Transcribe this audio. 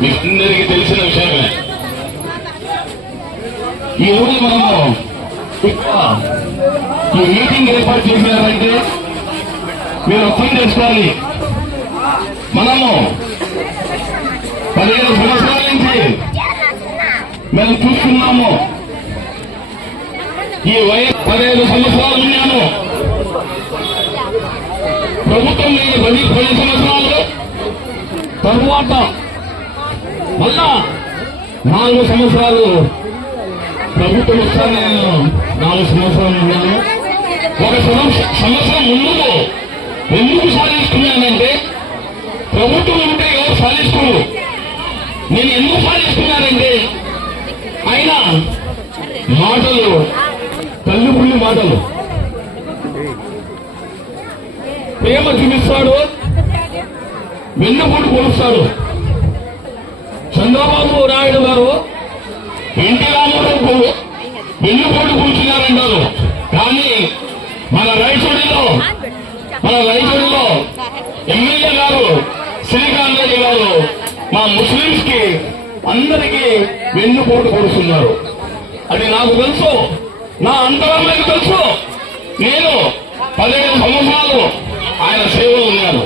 మిషనరీకి తెలిసిన విషయమే. ఈ రోజు మనము ఈ మీటింగ్ ఏర్పాటు చేసినారంటే మీరు అర్థం చేసుకోవాలి. మనము పదిహేను సంవత్సరాల నుంచి మేము చూస్తున్నాము. ఈ వయసు పదిహేను సంవత్సరాలు ఉన్నాను ప్రభుత్వం లేని మళ్ళీ పది సంవత్సరాలు తరువాత మళ్ళా నాలుగు సంవత్సరాలు ప్రభుత్వం వచ్చాను నేను నాలుగు సంవత్సరాలు ఉన్నాను. ఒక సంవత్సరం సంవత్సరం ముందు ఎందుకు సాధిస్తున్నానంటే ప్రభుత్వం ఉంటే ఎవరు సాధిస్తున్నారు నేను ఎందుకు సాధిస్తున్నానంటే ఆయన మాటలు తల్లిపుల్లి మాటలు. ప్రేమ చూపిస్తాడు. వెన్నుపూడి కొలుస్తాడు. చంద్రబాబు నాయుడు గారు ఎన్టీ రామారావు వెన్నుపోటు కూర్చున్నారంటారు కానీ మన రైతుడిలో మన రైతుడిలో ఎమ్మెల్యే గారు శ్రీకాంత్ రెడ్డి గారు మా ముస్లింస్కి అందరికీ వెన్నుపోటు కొడుతున్నారు అది నాకు తెలుసు. నా అంతరం తెలుసు. నేను పదిహేను సంవత్సరాలు ఆయన సేవలు ఉన్నారు.